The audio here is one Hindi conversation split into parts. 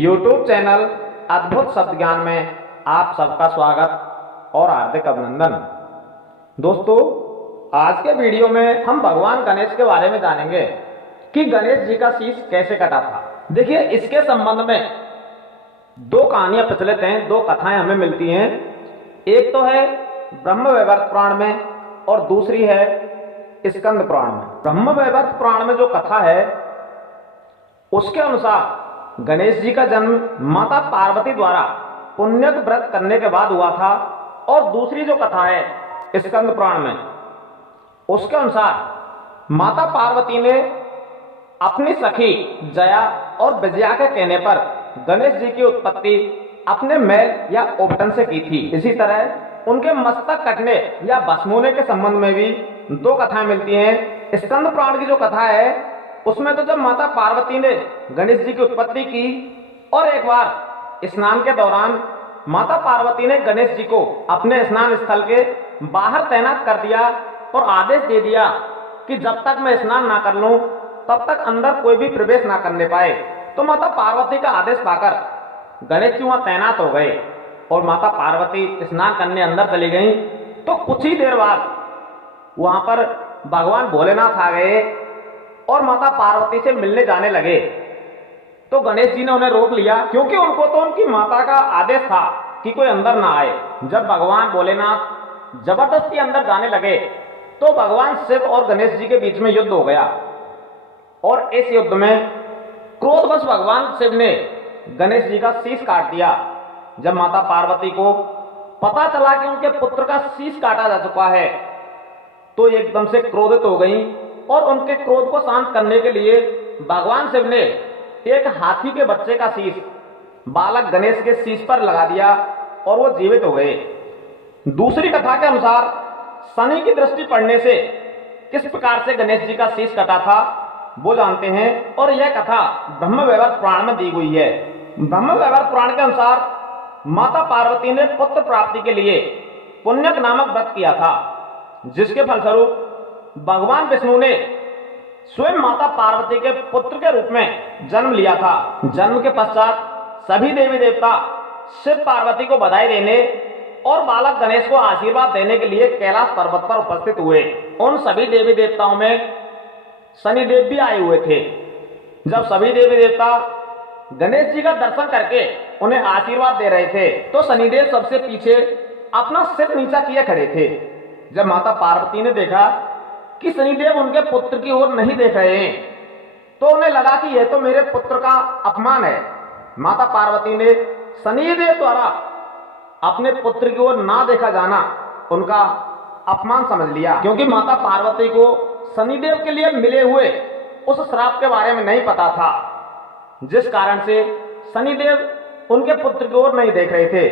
YouTube चैनल अद्भुत शब्द ज्ञान में आप सबका स्वागत और हार्दिक अभिनंदन। दोस्तों, आज के वीडियो में हम भगवान गणेश के बारे में जानेंगे कि गणेश जी का शीश कैसे कटा था। देखिए, इसके संबंध में दो कहानियां प्रचलित हैं, दो कथाएं हमें मिलती हैं। एक तो है ब्रह्मवैवर्त पुराण में और दूसरी है स्कंद पुराण में। ब्रह्मवैवर्त पुराण में जो कथा है उसके अनुसार गणेश जी का जन्म माता पार्वती द्वारा पुण्य व्रत करने के बाद हुआ था, और दूसरी जो कथा है स्कंद पुराण में, उसके अनुसार माता पार्वती ने अपनी सखी जया और विजया के कहने पर गणेश जी की उत्पत्ति अपने मैल या ओपटन से की थी। इसी तरह उनके मस्तक कटने या भस्म होने के संबंध में भी दो कथाएं मिलती हैं। स्कंद पुराण की जो कथा है उसमें तो जब माता पार्वती ने गणेश जी की उत्पत्ति की और एक बार स्नान के दौरान माता पार्वती ने गणेश जी को अपने स्नान स्थल के बाहर तैनात कर दिया और आदेश दे दिया कि जब तक मैं स्नान ना कर लूं तब तक अंदर कोई भी प्रवेश ना करने पाए। तो माता पार्वती का आदेश पाकर गणेश जी वहां तैनात हो गए और माता पार्वती स्नान करने अंदर चली गई। तो कुछ ही देर बाद वहां पर भगवान भोलेनाथ आ गए और माता पार्वती से मिलने जाने लगे। तो गणेश जी ने उन्हें रोक लिया, क्योंकि उनको तो उनकी माता का आदेश था कि कोई अंदर ना आए। जब भगवान भोलेनाथ जबरदस्ती अंदर जाने लगे तो भगवान शिव और गणेश जी के बीच में युद्ध हो गया, और इस युद्ध में क्रोधवश भगवान शिव ने गणेश जी का शीश काट दिया। जब माता पार्वती को पता चला कि उनके पुत्र का शीश काटा जा चुका है तो एकदम से क्रोधित हो गई, और उनके क्रोध को शांत करने के लिए भगवान शिव ने एक हाथी के बच्चे का शीश बालक गणेश के शीश पर लगा दिया और वो जीवित हो गए। दूसरी कथा के अनुसार शनि की दृष्टि पड़ने से किस प्रकार से गणेश जी का शीश कटा था वो जानते हैं, और यह कथा ब्रह्मवैवर्त पुराण में दी हुई है। ब्रह्मवैवर्त पुराण के अनुसार माता पार्वती ने पुत्र प्राप्ति के लिए पुण्यक नामक व्रत किया था, जिसके फलस्वरूप भगवान विष्णु ने स्वयं माता पार्वती के पुत्र के रूप में जन्म लिया था। जन्म के पश्चात सभी देवी देवता शिव पार्वती को बधाई देने और बालक गणेश को आशीर्वाद देने के लिए कैलाश पर्वत पर उपस्थित हुए। उन सभी देवी देवताओं में शनिदेव भी आए हुए थे। जब सभी देवी देवता गणेश जी का दर्शन करके उन्हें आशीर्वाद दे रहे थे तो शनिदेव सबसे पीछे अपना सिर नीचा किए खड़े थे। जब माता पार्वती ने देखा कि शनिदेव उनके पुत्र की ओर नहीं देख रहे हैं तो उन्हें लगा कि यह तो मेरे पुत्र का अपमान है। माता पार्वती ने शनिदेव द्वारा अपने पुत्र की ओर ना देखा जाना उनका अपमान समझ लिया, क्योंकि माता पार्वती को शनिदेव के लिए मिले हुए उस श्राप के बारे में नहीं पता था, जिस कारण से शनिदेव उनके पुत्र की ओर नहीं देख रहे थे।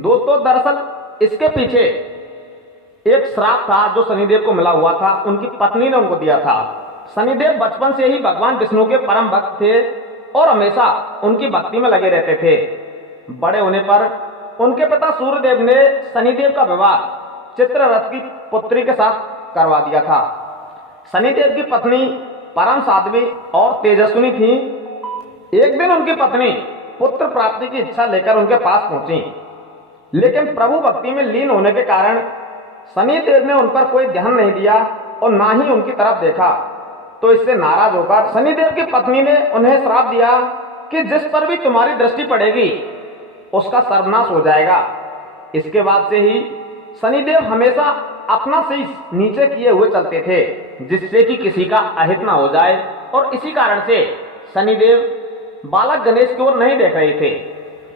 दोस्तों, दरअसल इसके पीछे एक श्राप था जो शनिदेव को मिला हुआ था, उनकी पत्नी ने उनको दिया था। शनिदेव बचपन से ही भगवान विष्णु के परम भक्त थे और हमेशा उनकी भक्ति में लगे रहते थे। बड़े होने पर उनके पिता सूर्यदेव ने शनिदेव का विवाह चित्ररथ की पुत्री के साथ करवा दिया था। शनिदेव की पत्नी परम साध्वी और तेजस्विनी थी। एक दिन उनकी पत्नी पुत्र प्राप्ति की इच्छा लेकर उनके पास पहुंची, लेकिन प्रभु भक्ति में लीन होने के कारण शनिदेव ने उन पर कोई ध्यान नहीं दिया और ना ही उनकी तरफ देखा। तो इससे नाराज होकर शनिदेव की पत्नी ने उन्हें श्राप दिया कि जिस पर भी तुम्हारी दृष्टि पड़ेगी उसका सर्वनाश हो जाएगा। इसके बाद से ही शनिदेव हमेशा अपना शीश नीचे किए हुए चलते थे, जिससे कि किसी का अहित ना हो जाए, और इसी कारण से शनिदेव बालक गणेश की ओर नहीं देख रहे थे।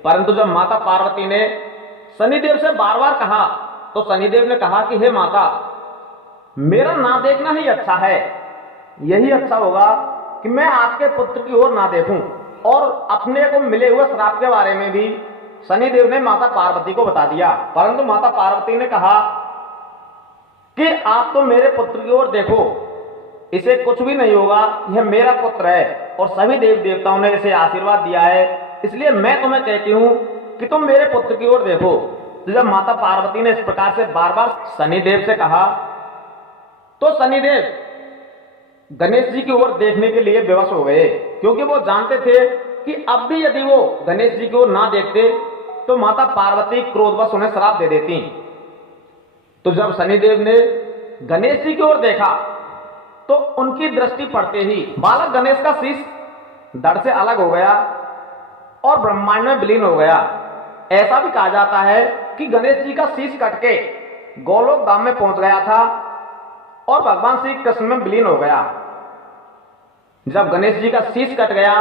परंतु जब माता पार्वती ने शनिदेव से बार बार कहा तो शनिदेव ने कहा कि हे माता, मेरा ना देखना ही अच्छा है। यही अच्छा होगा कि मैं आपके पुत्र की ओर ना देखूं। और अपने को मिले हुए श्राप के बारे में भी शनिदेव ने माता पार्वती को बता दिया। परंतु माता पार्वती ने कहा कि आप तो मेरे पुत्र की ओर देखो, इसे कुछ भी नहीं होगा, यह मेरा पुत्र है और सभी देव देवताओं ने इसे आशीर्वाद दिया है, इसलिए मैं तुम्हें कहती हूं कि तुम मेरे पुत्र की ओर देखो। तो जब माता पार्वती ने इस प्रकार से बार बार शनिदेव से कहा तो शनिदेव गणेश जी की ओर देखने के लिए विवश हो गए, क्योंकि वो जानते थे कि अब भी यदि वो गणेश जी की ओर ना देखते तो माता पार्वती क्रोधवश उन्हें श्राप दे देती। तो जब शनिदेव ने गणेश जी की ओर देखा तो उनकी दृष्टि पड़ते ही बालक गणेश का शीश धड़ से अलग हो गया और ब्रह्मांड में विलीन हो गया। ऐसा भी कहा जाता है कि गणेश जी का शीश कट के गोलोक धाम में पहुंच गया था और भगवान श्री कृष्ण में विलीन हो गया। जब गणेश जी का शीश कट गया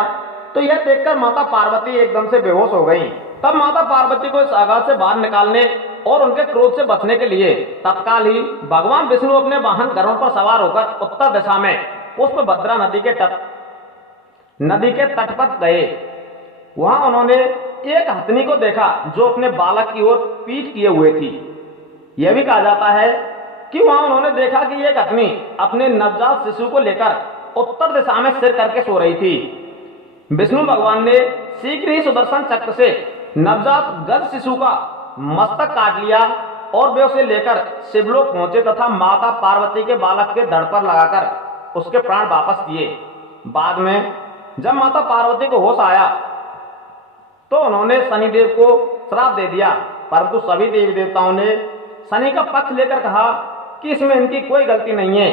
तो यह देखकर माता पार्वती एकदम से बेहोश हो गई। तब माता पार्वती को इस आघात से बाहर निकालने और उनके क्रोध से बचने के लिए तत्काल ही भगवान विष्णु अपने वाहन गरुड़ पर सवार होकर उत्तर दिशा में पुष्पभद्रा नदी के तट पर गए। वहां उन्होंने एक हथनी को देखा जो अपने बालक की ओर पीठ किए हुए थी। यह भी कहा जाता है कि वहां उन्होंने देखा कि एक हथनी अपने नवजात शिशु को लेकर उत्तर दिशा में सिर करके सो रही थी। विष्णु भगवान ने शीघ्र ही सुदर्शन चक्र से नवजात गज शिशु का मस्तक काट लिया और वे उसे लेकर शिवलोक पहुंचे तथा माता पार्वती के बालक के धड़ पर लगाकर उसके प्राण वापस किए। बाद में जब माता पार्वती को होश आया तो उन्होंने शनिदेव को श्राप दे दिया, परंतु सभी देवी देवताओं ने शनि का पक्ष लेकर कहा कि इसमें इनकी कोई गलती नहीं है।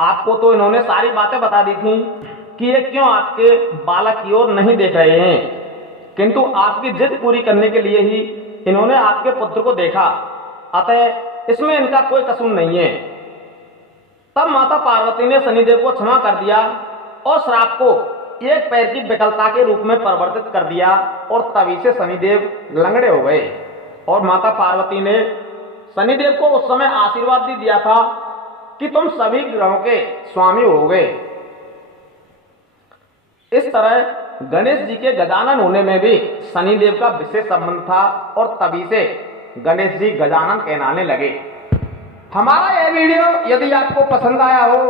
आपको तो इन्होंने सारी बातें बता दी थी कि ये क्यों आपके बालक की ओर नहीं देख रहे हैं, किंतु आपकी जिद पूरी करने के लिए ही इन्होंने आपके पुत्र को देखा, अतः इसमें इनका कोई कसूर नहीं है। तब माता पार्वती ने शनिदेव को क्षमा कर दिया और श्राप को एक पैर की विकलता के रूप में परिवर्तित कर दिया और तभी से शनिदेव लंगड़े हो गए। और माता पार्वती ने शनिदेव को उस समय आशीर्वाद भी दिया था कि तुम सभी ग्रहों के स्वामी होगे। इस तरह गणेश जी के गजानन होने में भी शनिदेव का विशेष संबंध था और तभी से गणेश जी गजानन कहलाने लगे। हमारा यह वीडियो यदि आपको पसंद आया हो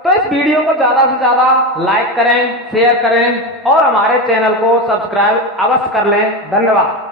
तो इस वीडियो को ज्यादा से ज्यादा लाइक करें, शेयर करें और हमारे चैनल को सब्सक्राइब अवश्य कर लें। धन्यवाद।